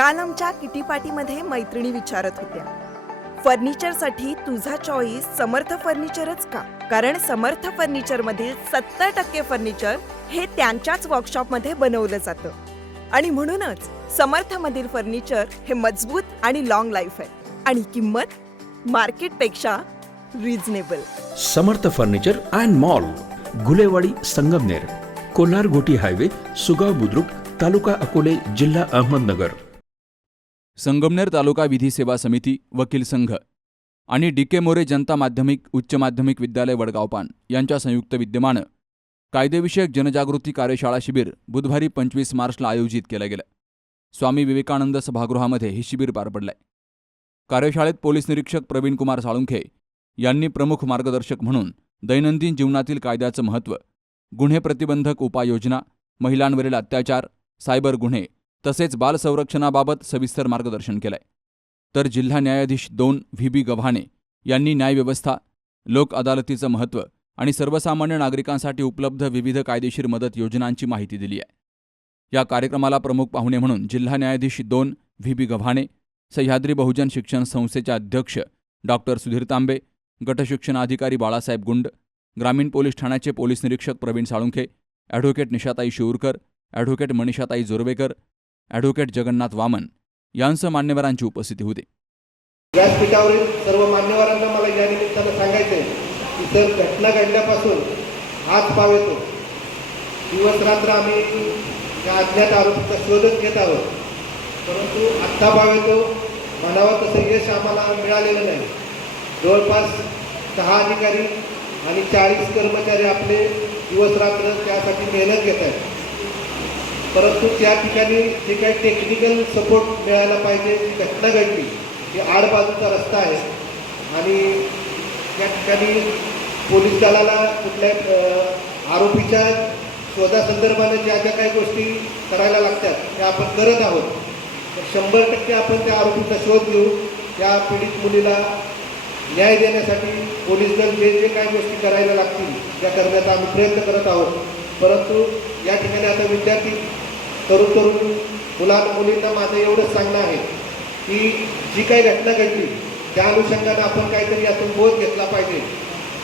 काल आमच्या किटीपाटीमध्ये मैत्रिणी विचारत होत्या, फर्निचरसाठी तुझा चॉईस समर्थ फर्निचरच का? कारण समर्थ फर्निचरमधील 70% फर्निचर हे त्यांच्याच वर्कशॉपमध्ये बनवलं जातं आणि म्हणूनच समर्थमधील फर्निचर हे मजबूत आणि लॉंग लाईफ आहे आणि किंमत मार्केटपेक्षा reasonable. Samarth furniture and mall, Gulewadi, Sangamner, Kolhar गोटी हायवे, सुगाव बुद्रुक, तालुका अकोले, जिल्हा अहमदनगर. संगमनेर तालुका विधी सेवा समिती, वकील संघ आणि डी.के. मोरे जनता माध्यमिक उच्च माध्यमिक विद्यालय वडगावपान यांच्या संयुक्त विद्यमानं कायदेविषयक जनजागृती कार्यशाळा शिबिर बुधवारी 25 मार्चला आयोजित केलं गेलं. स्वामी विवेकानंद सभागृहामध्ये हे शिबिर पार पडलंय. कार्यशाळेत पोलीस निरीक्षक प्रवीणकुमार साळुंखे यांनी प्रमुख मार्गदर्शक म्हणून दैनंदिन जीवनातील कायद्याचं महत्त्व, गुन्हे प्रतिबंधक उपाययोजना, महिलांवरील अत्याचार, सायबर गुन्हे तसेच बालसंरक्षणाबाबत सविस्तर मार्गदर्शन केलंय. तर जिल्हा न्यायाधीश 2 व्ही.बी. गव्हाणे यांनी न्यायव्यवस्था, लोक अदालतीचं महत्त्व आणि सर्वसामान्य नागरिकांसाठी उपलब्ध विविध कायदेशीर मदत योजनांची माहिती दिली आहे. या कार्यक्रमाला प्रमुख पाहुणे म्हणून जिल्हा न्यायाधीश 2 व्ही.बी. गव्हाणे, सह्याद्री बहुजन शिक्षण संस्थेचे अध्यक्ष डॉक्टर सुधीर तांबे, गटशिक्षणाधिकारी बाळासाहेब गुंड, ग्रामीण पोलीस ठाण्याचे पोलीस निरीक्षक Pravin Salunkhe, advocate Nishatai Shivurkar, advocate Manishatai Jorwekar, advocate Jagannath Waman यांसह मान्यवरांची उपस्थिती होती. व्यासपीठावरील सर्व मान्यवरांना मला या निमित्तानं सांगायचं आहे की सर, घटना घडल्यापासून आज पाव येतो, दिवस रात्र आम्ही त्या अज्ञात आरोपीचा शोधच घेत आहोत, परंतु आत्ता पाव येतो म्हणावं तसं यश आम्हाला मिळालेलं नाही. जवळपास 6 अधिकारी आणि 40 कर्मचारी आपले दिवस रात्र त्यासाठी मेहनत घेत आहेत, परंतु त्या ठिकाणी जे काही टेक्निकल सपोर्ट मिळायला पाहिजे, जी घटना घडली ही आडबाजूचा रस्ता आहे आणि त्या ठिकाणी पोलीस दलाला कुठल्या आरोपीच्या शोधासंदर्भाने ज्या ज्या काही गोष्टी करायला लागतात त्या आपण करत आहोत. तर 100% आपण त्या आरोपीचा शोध घेऊ, त्या पीडित मुलीला न्याय देण्यासाठी पोलीस दल जे जे काही गोष्टी करायला लागतील त्या करण्याचा आम्ही प्रयत्न करत आहोत. परंतु या ठिकाणी आता विद्यार्थी, तरुण मुलींना माझं एवढंच सांगणं आहे की जी काही घटना घडली त्या अनुषंगानं आपण काहीतरी यातून बोध घेतला पाहिजे.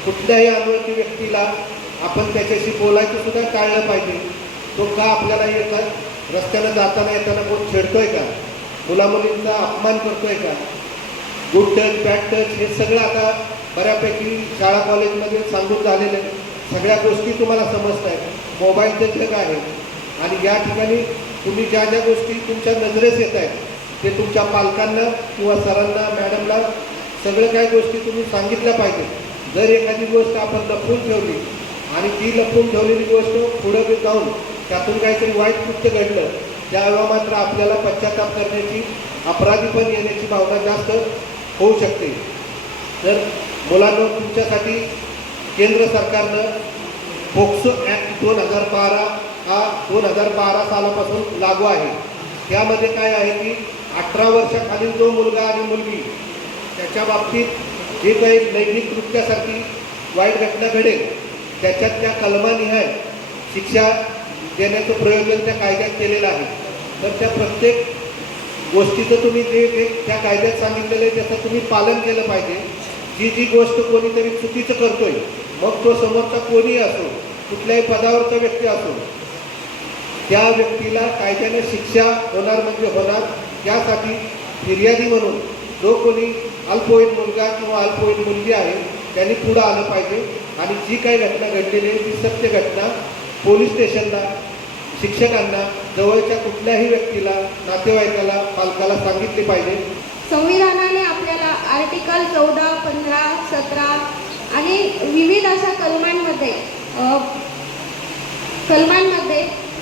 कुठल्याही अनोळखी व्यक्तीला आपण त्याच्याशी बोलायचं सुद्धा टाळलं पाहिजे. तो का आपल्याला येतात रस्त्यानं जाताना येताना कोण छेडतोय का, मुलामुलींचा अपमान करतोय का, गुड टच बॅड टच हे सगळं आता बऱ्यापैकी शाळा कॉलेजमध्ये सांगून झालेलं आहे. सगळ्या गोष्टी तुम्हाला समजत आहेत, मोबाईलचं जग आहे आणि या ठिकाणी तुम्ही ज्या ज्या गोष्टी तुमच्या नजरेस येत आहेत ते तुमच्या पालकांना किंवा सरांना, मॅडमला सगळं काही गोष्टी तुम्ही सांगितल्या पाहिजे. जर एखादी गोष्ट आपण लपवून ठेवली आणि ती लपवून ठेवलेली गोष्ट पुढे जाऊन त्यातून काहीतरी वाईट कृत्य घडलं, त्यावेळेला मात्र आपल्याला पश्चाताप करण्याची, अपराधीपण येण्याची भावना जास्त होऊ शकते. तर मुलांना तुमच्यासाठी केंद्र सरकारनं पोक्सो ॲक्ट 2012 हा 2012 सालापासून लागू आहे. त्यामध्ये काय आहे की 18 वर्षाखालील जो मुलगा आणि मुलगी त्याच्या बाबतीत जे काही लैंगिक कृत्यासारखी वाईट घटना घडेल त्याच्यात त्या कलमानिहाय शिक्षा देण्याचं प्रयोजन त्या कायद्यात केलेलं आहे. तर त्या प्रत्येक गोष्टीचं तुम्ही जे त्या कायद्यात सांगितलेलं आहे त्याचं तुम्ही पालन केलं पाहिजे. जी गोष्ट कोणीतरी चुकीचं करतोय, मग तो समोरचा कोणीही असो, कुठल्याही पदावरचा व्यक्ती असो, त्या व्यक्तीला कायद्याने शिक्षा होणार म्हणजे होणार. त्यासाठी फिर्यादी म्हणून जो कोणी अल्पवयीन मुलगा किंवा अल्पवयीन मुलगी आहे त्यांनी पुढं आलं पाहिजे आणि जी काही घटना घडलेली आहे ती सत्य घटना पोलीस स्टेशनला, शिक्षकांना, जवळच्या कुठल्याही व्यक्तीला, नातेवाईकाला, पालकाला सांगितले पाहिजे. संविधानाने आपल्याला आर्टिकल 14, 15, 17 आणि विविध अशा कलमांमध्ये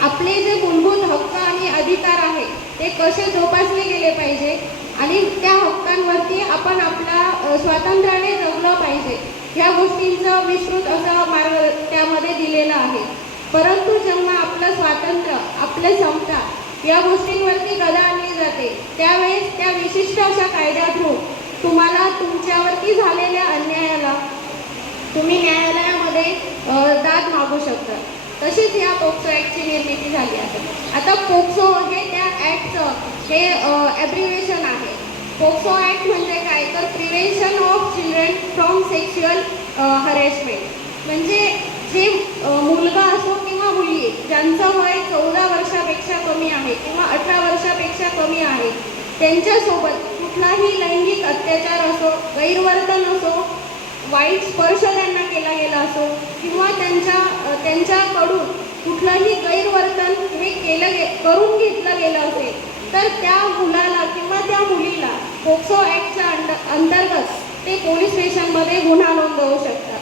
आपले जे मूलभूत हक्क आणि अधिकार आहेत ते कसे जोपासले गेले पाहिजे आणि त्या हक्कांवरती आपण आपला स्वातंत्र्याने जगलं पाहिजे, ह्या गोष्टींचं विस्तृत असा मार्ग त्यामध्ये दिलेला आहे. परंतु जेव्हा आपलं स्वातंत्र्य आपले संपतात, या गोष्टींवरती गदा आणली जाते, त्यावेळेस त्या विशिष्ट अशा कायद्या थ्रू तुम्हाला तुमच्यावरती झालेल्या अन्यायाला तुम्ही न्यायालयामध्ये दाद मागू शकता. तशीच या पोक्सो ॲक्टची निर्मिती झाली आहे. आता पोक्सो हे त्या ॲक्टचं हे पोक्सो ॲक्ट म्हणजे काय तर prevention of children from sexual harassment म्हणजे जे मुलगा असो किंवा मुलगी ज्यांचं वय 14 वर्षापेक्षा कमी आहे किंवा 18 वर्षापेक्षा कमी आहे त्यांच्यासोबत कुठलाही लैंगिक अत्याचार असो, गैरवर्तन असो, वाईट स्पर्श त्यांना केला गेला असो किंवा त्यांच्याकडून कुठलंही गैरवर्तन हे करून घेतलं गेलं असेल तर त्या मुलाला किंवा त्या मुलीला पोक्सो ॲक्टच्या अंतर्गत ते पोलीस स्टेशनमध्ये गुन्हा नोंदवू शकतात.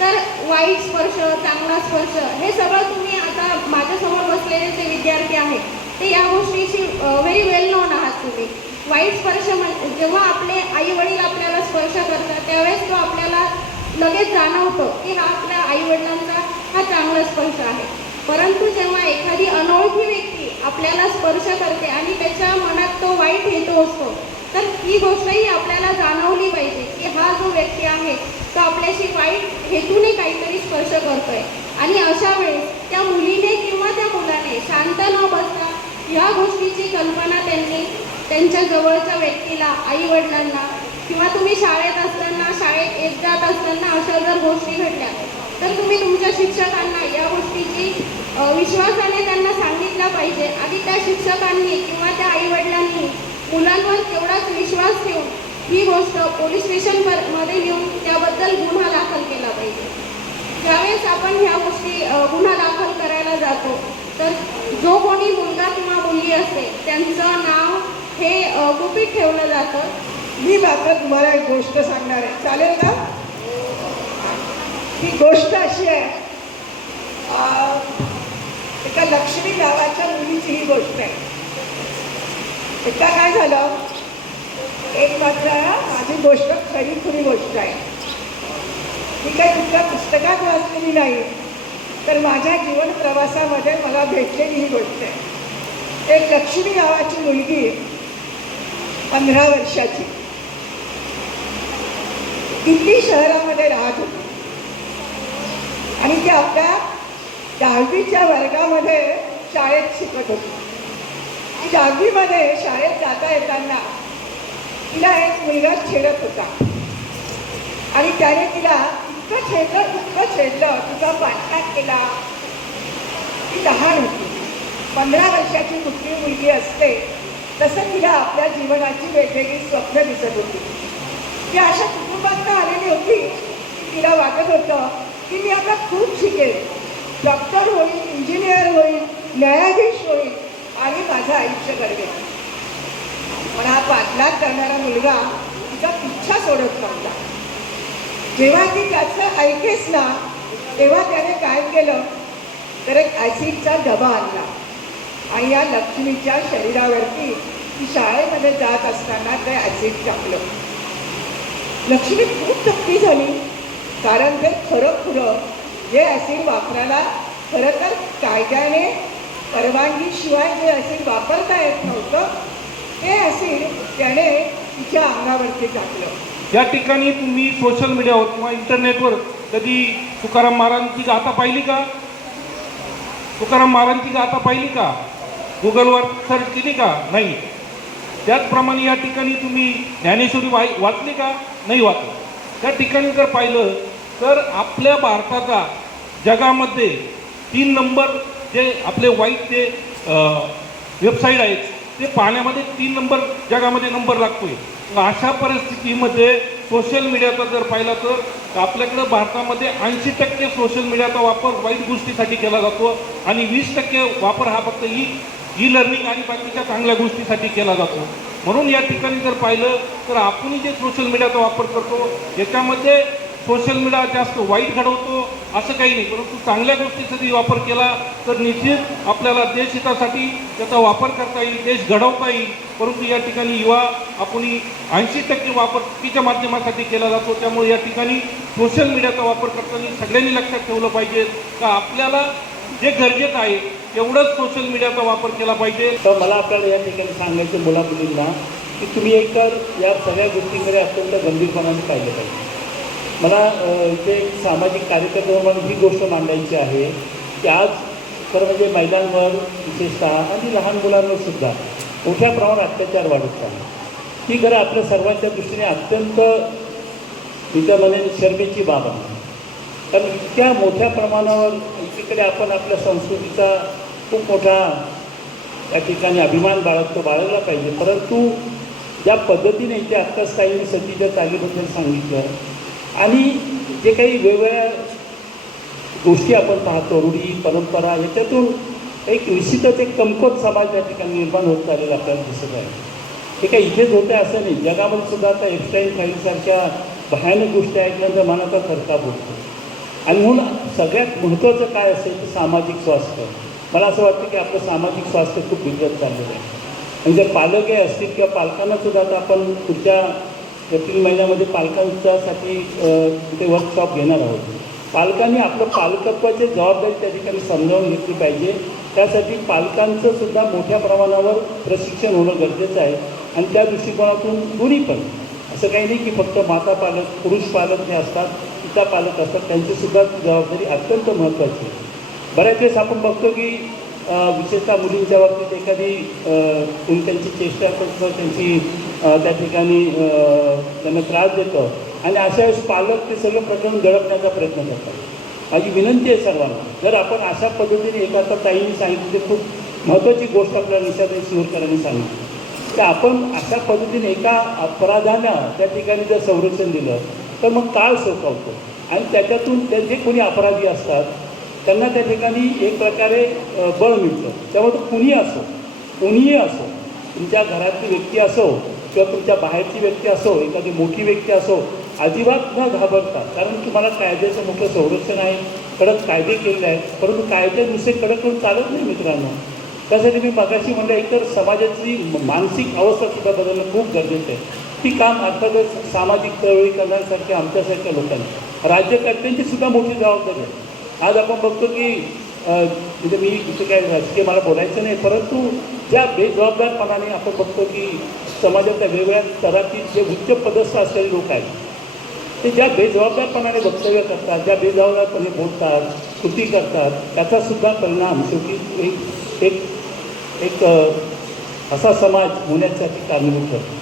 तर वाईट स्पर्श, चांगला स्पर्श हे सगळं तुम्ही आता माझ्यासमोर बसलेले जे विद्यार्थी आहेत ते या गोष्टीशी व्हेरी वेल नोन आहात तुम्ही. वाईट स्पर्श जेव्हा आपले आईवडील आपल्याला स्पर्श करतात त्यावेळेस तो आपल्याला लगेच जाणवतो की हा आपल्या आईवडिलांचा हा चांगला स्पर्श आहे. परंतु जेव्हा एखादी अनोळखी व्यक्ती आपल्याला स्पर्श करते आणि त्याच्या मनात तो वाईट हेतू असतो तर ही गोष्टही आपल्याला जाणवली पाहिजे की हा जो व्यक्ती आहे तो आपल्याशी वाईट हेतूने काहीतरी स्पर्श करतोय. आणि अशा वेळेस त्या मुलीने किंवा त्या मुलाने शांत न बसता या गोष्टीची कल्पना त्यांनी त्यांच्या जवळच्या व्यक्तीला, आईवडिलांना किंवा तुम्ही शाळेत असताना, शाळेत येत जात असताना अशा जर गोष्टी घडल्या तर तुम्ही तुमच्या शिक्षकांना या गोष्टीची विश्वासाने त्यांना सांगितलं पाहिजे. आणि त्या शिक्षकांनी किंवा त्या आईवडिलांनी मुलांवर तेवढाच विश्वास ठेवून ही गोष्ट पोलीस स्टेशनमध्ये नेऊन त्याबद्दल गुन्हा दाखल केला पाहिजे. ज्यावेळेस आपण ह्या गोष्टी गुन्हा दाखल करायला जातो तर जो कोणी मुलगा किंवा मुलगी असते त्यांचं नाव हे गुपित ठेवलं जातं. मी मात्र तुम्हाला एक गोष्ट सांगणार आहे, चालेल का? ही गोष्ट अशी आहे, एका लक्ष्मी नावाच्या मुलीची ही गोष्ट आहे. एकदा काय झालं, एक मात्र माझी गोष्ट खरी गोष्ट आहे. मी काही कुठल्या पुस्तकात वाचलेली नाही तर माझ्या जीवन प्रवासामध्ये मला भेटलेली ही गोष्ट आहे. एक लक्ष्मी नावाची मुलगी 15 वर्षाची दिल्ली शहरामध्ये राहत होती आणि ती आपल्या 10वीच्या वर्गामध्ये शाळेत शिकत होती. 10वीमध्ये शाळेत जाता येताना तिला एक मुलगा छेडत होता आणि त्याने तिला इतकं छेडलं, तिचा पाठलाग केला. ती लहान होती, 15 वर्षाची कुठली मुलगी असते तसं तिला आपल्या जीवनाची वेगवेगळी स्वप्न दिसत होती. ती अशा कुटुंबात आलेली होती की तिला वाटत होतं की मी आता खूप शिकेल, डॉक्टर होईल, इंजिनियर होईल, न्यायाधीश होईल आणि माझं आयुष्य घडवेल. पण हा पाठलाग करणारा मुलगा तिचा पिच्छा सोडत नव्हता. जेव्हा ती त्याचं ऐकेस ना तेव्हा त्याने काय केलं तर एक ॲसिडचा डबा आणला आणि या लक्ष्मीच्या शरीरावरती ती शाळेमध्ये जात असताना ते ॲसिड टाकलं. लक्ष्मी खूप थक्की झाली कारण ते खरं जे ॲसिड वापरायला खरं तर कायद्याने परवानगीशिवाय जे ॲसिड वापरता येत नव्हतं ते ॲसिड त्याने तिच्या अंगावरती टाकलं. या ठिकाणी तुम्ही सोशल मीडियावर किंवा इंटरनेटवर कधी तुकाराम महाराजांची गाथा पाहिली का? तुकाराम महाराजांची गाथा पाहिली का? गुगलवर सर्च केली का? नाही. त्याचप्रमाणे या ठिकाणी तुम्ही ज्ञानेश्वरी वाचली का? नाही वाचली. त्या ठिकाणी जर पाहिलं तर आपल्या भारताचा जगामध्ये 3 नंबर जे आपले वाईट ते वेबसाईट आहेत ते पाहण्यामध्ये 3 नंबर जगामध्ये नंबर लागतोय. अशा परिस्थितीमध्ये सोशल मीडियाचा जर पाहिला तर आपल्याकडं भारतामध्ये 80% सोशल मीडियाचा वापर वाईट गोष्टीसाठी केला जातो आणि 20% वापर हा फक्त ई लर्निंग आणि बाकीच्या चांगल्या गोष्टीसाठी केला जातो. म्हणून या ठिकाणी जर पाहिलं तर आपण जे सोशल मीडियाचा वापर करतो याच्यामध्ये सोशल मीडिया जास्त वाईट घडवतो असं काही नाही, परंतु चांगल्या गोष्टीसाठी वापर केला तर निश्चित आपल्याला देशहितासाठी त्याचा वापर करता येईल, देश घडवता येईल. परंतु या ठिकाणी युवा आपण 80% वापर चुकीच्या माध्यमासाठी केला जातो. त्यामुळे या ठिकाणी सोशल मीडियाचा वापर करताना सगळ्यांनी लक्षात ठेवलं पाहिजे का आपल्याला जे गरजेचं आहे तेवढंच सोशल मीडियाचा वापर केला पाहिजे. तर मला आपल्याला या ठिकाणी सांगायचं मुलामुलींना की तुम्ही एकतर या सगळ्या गोष्टींकडे अत्यंत गंभीरपणाने पाहिलं पाहिजे. मला इथे एक सामाजिक कार्यकर्ता म्हणून ही गोष्ट मांडायची आहे की आज खरं म्हणजे महिलांवर विशेषतः आणि लहान मुलांवर सुद्धा मोठ्या प्रमाणात अत्याचार वाढत आहे. ही खरं आपल्या सर्वांच्या दृष्टीने अत्यंत मी तर म्हणेन शर्मेची बाब आहे. कारण इतक्या मोठ्या प्रमाणावर एकीकडे आपण आपल्या संस्कृतीचा खूप मोठा त्या ठिकाणी अभिमान बाळगला पाहिजे, परंतु ज्या पद्धतीने इथे आत्ताच काही सतीच्या चालीबद्दल सांगितलं आणि जे काही वेगवेगळ्या गोष्टी आपण पाहतो, रूढी परंपरा, याच्यातून एक निश्चितच एक कमकुवत समाज त्या ठिकाणी निर्माण होत चाललेला आपल्याला दिसत आहे. हे काही इथेच होतं असं नाही, जगामध्ये सुद्धा आता एप्स्टाईन फाईलसारख्या भयानक गोष्टी ऐकल्यानंतर मनाचा थरकाप होतो. आणि म्हणून सगळ्यात महत्त्वाचं काय असेल तर सामाजिक स्वास्थ्य. मला असं वाटतं की आपलं सामाजिक स्वास्थ्य खूप बिघडत चाललेलं आहे. आणि जर पालकही असतील किंवा पालकांनासुद्धा आता आपण पुढच्या एप्रिल महिन्यामध्ये पालकांच्यासाठी तिथे वर्कशॉप घेणार आहोत. पालकांनी आपलं पालकत्वाची जबाबदारी त्या ठिकाणी समजावून घेतली पाहिजे. त्यासाठी पालकांचं सुद्धा मोठ्या प्रमाणावर प्रशिक्षण होणं गरजेचं आहे. आणि त्या दृष्टिकोनातून दोन्ही पण असं काही नाही की फक्त माता पालक, पुरुष पालक जे असतात, पिता पालक असतात, त्यांचीसुद्धा जबाबदारी अत्यंत महत्त्वाची आहे. बऱ्याच वेळेस आपण बघतो की विशेषतः मुलींच्या बाबतीत एखादी कोणी त्यांची चेष्टा करतं, त्यांची त्या ठिकाणी त्यांना त्रास देतं आणि अशा वेळेस पालक ते सगळं प्रकरण दडपण्याचा प्रयत्न करतात. माझी विनंती आहे सर्वांना, जर आपण अशा पद्धतीने एखादा ताईंनी सांगितली ते खूप महत्त्वाची गोष्ट आपल्याला निशाताई शिवरकरांनी सांगितली, तर आपण अशा पद्धतीने एका अपराधानं त्या ठिकाणी जर संरक्षण दिलं तर मग काळ सोपवतो आणि त्याच्यातून ते जे कोणी अपराधी असतात त्यांना त्या ठिकाणी एक प्रकारे बळ मिळतं. त्यामुळे तो कोणीही असो, तुमच्या घरातली व्यक्ती असो किंवा तुमच्या बाहेरची व्यक्ती असो, एखादी मोठी व्यक्ती असो, अजिबात न घाबरता, कारण तुम्हाला कायद्याचं मोठं संरक्षण आहे, कडक कायदे केलेले आहेत. परंतु कायदे नुसते कडक करून चालत नाही मित्रांनो. त्यासाठी मी मगाशी म्हणलं एकतर समाजाची मानसिक अवस्थासुद्धा बदलणं खूप गरजेचं आहे. ती काम अर्थातच सामाजिक चळवळी करण्यासारख्या आमच्यासारख्या लोकांनी, राज्यकर्त्यांची सुद्धा मोठी जबाबदारी आहे. आज आपण बघतो की म्हणजे मी इथे काय राजकीय मला बोलायचं नाही, परंतु ज्या बेजबाबदारपणाने आपण बघतो की समाजाच्या वेगवेगळ्या स्तरातील जे उच्च पदस्थ असलेले लोक आहेत ते ज्या बेजबाबदारपणाने वक्तव्य करतात, ज्या बेजबाबदारपणे बोलतात, कृती करतात, त्याचासुद्धा परिणाम शेवटी एक असा समाज होण्यासाठी कारणीभूत ठरतो.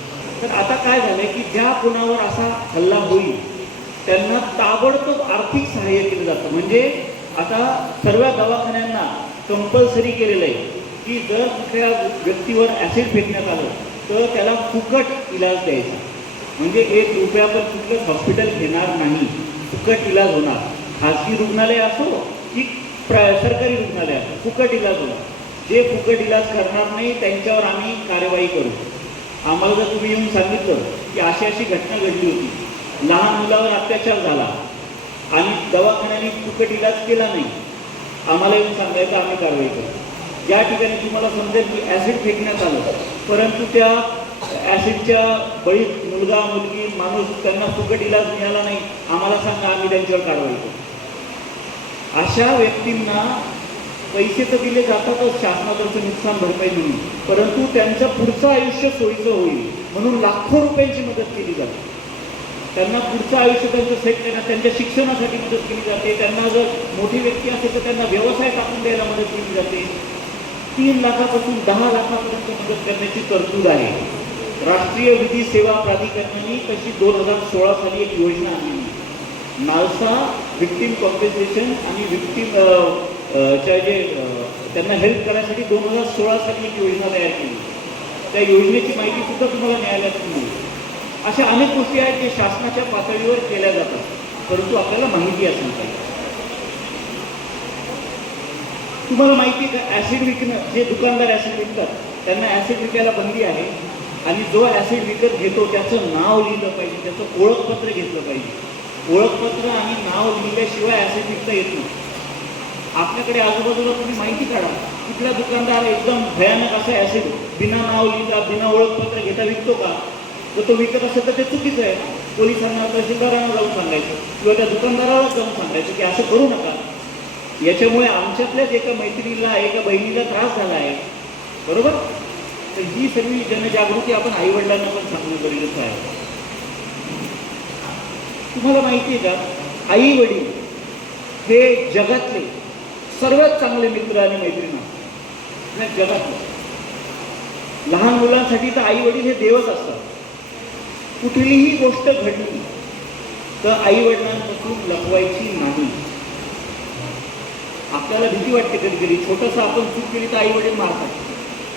तर आता काय झालं की ज्या कुणावर असा हल्ला होईल त्यांना ताबडतोब आर्थिक सहाय्य केलं जातं. म्हणजे आता सर्व दवाखान्यांना कंपल्सरी केलेलं आहे की जर कुठल्या व्यक्तीवर ॲसिड फेकण्यात आलं तर त्याला फुकट इलाज द्यायचा. म्हणजे 1 रुपया पण कुठलंच हॉस्पिटल घेणार नाही, फुकट इलाज होणार. खाजगी रुग्णालय असो की सरकारी रुग्णालय असो, फुकट इलाज होणार. जे फुकट इलाज करणार नाही त्यांच्यावर आम्ही कार्यवाही करू. आम्हाला जर तुम्ही येऊन सांगितलं की अशी अशी घटना घडली होती, लहान मुलावर अत्याचार झाला आणि दवाखान्याने फुकट इलाज केला नाही, आम्हाला येऊन सांगायचं, आम्ही कारवाई करू. ज्या ठिकाणी तुम्हाला समजेल की ॲसिड फेकण्यात आलं परंतु त्या ॲसिडच्या बळी मुलगा मुलगी माणूस त्यांना फुकट इलाज मिळाला नाही, आम्हाला सांगा, आम्ही त्यांच्यावर कारवाई करू. अशा व्यक्तींना पैसे तर दिले जातातच शासनातर्फे नुकसान भरपाई म्हणून, परंतु त्यांचं पुढचं आयुष्य सोयीचं होईल म्हणून लाखो रुपयांची मदत केली जाते. त्यांना पुढचं आयुष्य त्यांचं सेट करण्यास, त्यांच्या शिक्षणासाठी मदत केली जाते. त्यांना जर मोठी व्यक्ती असेल तर त्यांना व्यवसाय टाकून द्यायला मदत केली जाते. 3 लाखापासून 10 लाखापर्यंत मदत करण्याची तरतूद आहे. राष्ट्रीय विधी सेवा प्राधिकरणाने तशी 2016 साली एक योजना आणली. नालसा विक्टीम कॉम्पेन्सेशन आणि विक्टीम च्या जे त्यांना हेल्प करण्यासाठी 2016 साली एक योजना तयार केली. त्या योजनेची माहिती सुद्धा तुम्हाला न्यायालयात मिळेल. अशा अनेक गोष्टी आहेत जे शासनाच्या पातळीवर केल्या जातात, परंतु आपल्याला माहिती असेल पाहिजे. तुम्हाला माहिती आहे का, ॲसिड विकणं, जे दुकानदार ॲसिड विकतात त्यांना ॲसिड विकायला बंदी आहे. आणि जो ॲसिड विकत घेतो त्याचं नाव लिहिलं पाहिजे, त्याचं ओळखपत्र घेतलं पाहिजे. ओळखपत्र आणि नाव लिहिल्याशिवाय ॲसिड विकता येत नाही. आपल्याकडे आजूबाजूला तुम्ही माहिती काढा, कुठला दुकानदार एकदम भयानक असं ॲसिड बिना नाव लिहिता, बिना ओळखपत्र घेता विकतो का? जर तो विकत असेल तर ते चुकीचं आहे. पोलिसांना, तहसीलदारांना जाऊन सांगायचं किंवा त्या दुकानदाराला जाऊन सांगायचं की असं करू नका. याच्यामुळे आमच्यातल्याच एका मैत्रिणीला, एका बहिणीला त्रास झाला आहे, बरोबर? तर ही सगळी जनजागृती आपण आईवडिलांना पण सांगणं गरजेचं आहे. तुम्हाला माहिती आहे का, आई वडील हे जगातले सर्वात चांगले मित्र आणि मैत्रीण असतात जगातले. लहान मुलांसाठी तर आई वडील हे देवच असतात. कुठलीही गोष्ट घडली तर आईवडिलांपासून लपवायची नाही. आपल्याला भीती वाटते कधी कधी, छोटंसं आपण चूक केली तर आईवडील मारतात,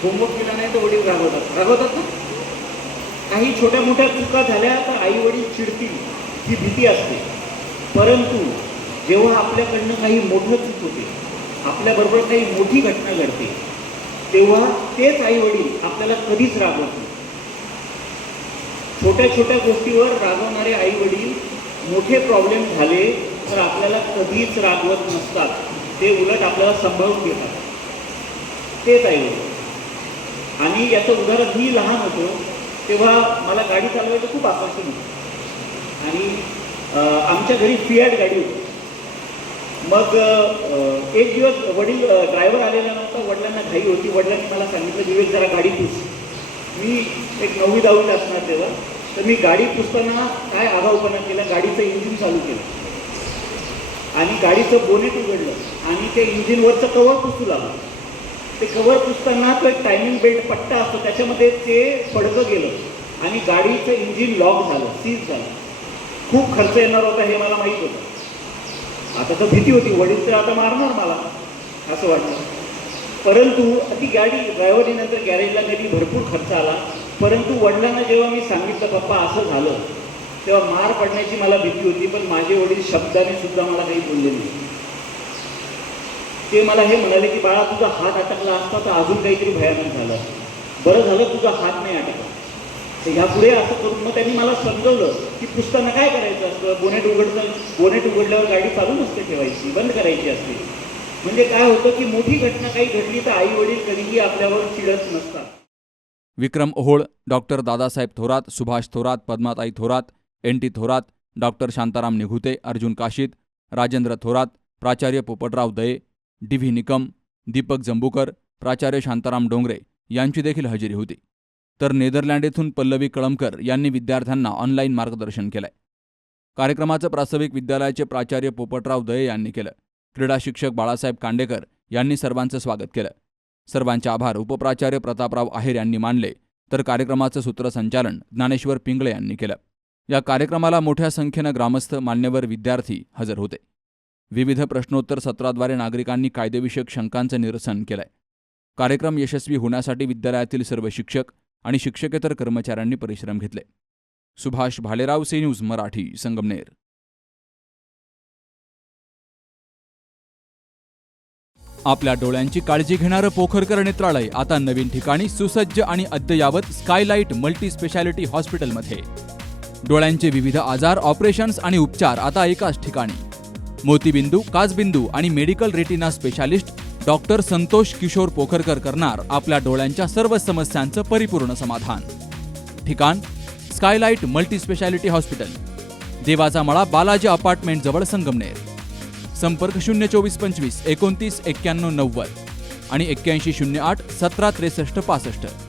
होमवर्क केला नाही तर वडील रागवतात ना. काही छोट्या मोठ्या चुका झाल्या तर आईवडील चिडतील, ही भीती असते. परंतु जेव्हा आपल्याकडनं काही मोठं चूक होते, आपल्याबरोबर काही मोठी घटना घडते, तेव्हा तेच आईवडील आपल्याला कधीच रागवत नाही. छोट्या छोट्या गोष्टीवर रागवणारे आईवडील मोठे प्रॉब्लेम झाले तर आपल्याला कधीच रागवत नसतात, ते उलट आपल्याला सांभाळून घेतात, तेच आईवडील. आणि याचं उदाहरण, मी लहान होतो तेव्हा मला गाडी चालवायचं खूप आकर्षण होतं आणि आमच्या घरी फियाट गाडी होती. मग एक दिवस वडील ड्रायव्हर आलेला नव्हता, वडिलांना घाई होती. वडिलांनी मला सांगितलं, विवेक जरा गाडी पुस. मी एक 9वी 10वीला असणार तेव्हा. तर मी गाडी पुसताना काय आगाऊपणा केला, गाडीचं इंजिन चालू केलं आणि गाडीचं बोनेट उघडलं आणि ते इंजिनवरचं कवर पुसू लागलं. ते कवर पुसताना तो एक टायमिंग बेल्ट पट्टा असतो, त्याच्यामध्ये ते पडकं गेलं आणि गाडीचं इंजिन लॉक झालं, सीज झालं. खूप खर्च येणार होता हे मला माहीत होतं. आता तर भीती होती, वडील तर आता मारणार मला असं वाटलं. परंतु ती गाडी ड्रायव्हरने नंतर गॅरेजला नेली, भरपूर खर्च आला. परंतु वडिलांना जेव्हा मी सांगितलं पप्पा असं झालं, तेव्हा मार पडण्याची मला भीती होती, पण माझे वडील शब्दाने सुद्धा मला काही बोलले नाही. ते मला हे म्हणाले की बाळा, तुझा हात अटकला असता तर अजून काहीतरी भयानक झालं, बरं झालं तुझा हात नाही अटकला. तर ह्यापुढे असं करून मग त्यांनी मला समजवलं की पुसताना काय करायचं असतं, बोनेट उघडल्यावर गाडी चालू नसते ठेवायची, बंद करायची असते. म्हणजे काय होतं की मोठी घटना काही घडली तर आई वडील कधीही आपल्यावर चिडत नसतात. Vikram Ohol, doctor Dadasaheb Thorat, Subhash Thorat, Padmatai Thorat, NT Thorat, doctor Shantaram Nighute, Arjun Kashid, Rajendra Thorat, प्राचार्य पोपटराव दये, DV निकम, दीपक जंबूकर, प्राचार्य शांताराम डोंगरे यांची देखील हजेरी होती. तर नेदरलँड येथून पल्लवी कळमकर यांनी विद्यार्थ्यांना ऑनलाईन मार्गदर्शन केलंय. कार्यक्रमाचं प्रास्ताविक विद्यालयाचे प्राचार्य पोपटराव दये यांनी केलं. क्रीडा शिक्षक बाळासाहेब कांडेकर यांनी सर्वांचं स्वागत केलं. सर्वांचे आभार उपप्राचार्य प्रतापराव आहेर यांनी मानले. तर कार्यक्रमाचं सूत्रसंचालन ज्ञानेश्वर पिंगळे यांनी केलं. या कार्यक्रमाला मोठ्या संख्येनं ग्रामस्थ, मान्यवर, विद्यार्थी हजर होते. विविध प्रश्नोत्तर सत्राद्वारे नागरिकांनी कायदेविषयक शंकांचं निरसन केलंय. कार्यक्रम यशस्वी होण्यासाठी विद्यालयातील सर्व शिक्षक आणि शिक्षकेतर कर्मचाऱ्यांनी परिश्रम घेतले. Subhash Bhalerao, C news Marathi, Sangamner. आपल्या डोळ्यांची काळजी घेणारं पोखरकर नेत्रालय आता नवीन ठिकाणी सुसज्ज आणि अद्ययावत स्कायलाइट मल्टी स्पेशालिटी हॉस्पिटलमध्ये. डोळ्यांचे विविध आजार, ऑपरेशन्स आणि उपचार आता एकाच ठिकाणी. मोतीबिंदू, काचबिंदू आणि medical retina specialist doctor Santosh Kishor Pokharkar करणार आपल्या डोळ्यांच्या सर्व समस्यांचं परिपूर्ण समाधान. ठिकाण स्कायलाइट मल्टी स्पेशालिटी हॉस्पिटल, देवाचा मळा, बालाजी अपार्टमेंट जवळ, संगमनेर. संपर्क 02425 29 91 90 आणि 8108 17 63 65.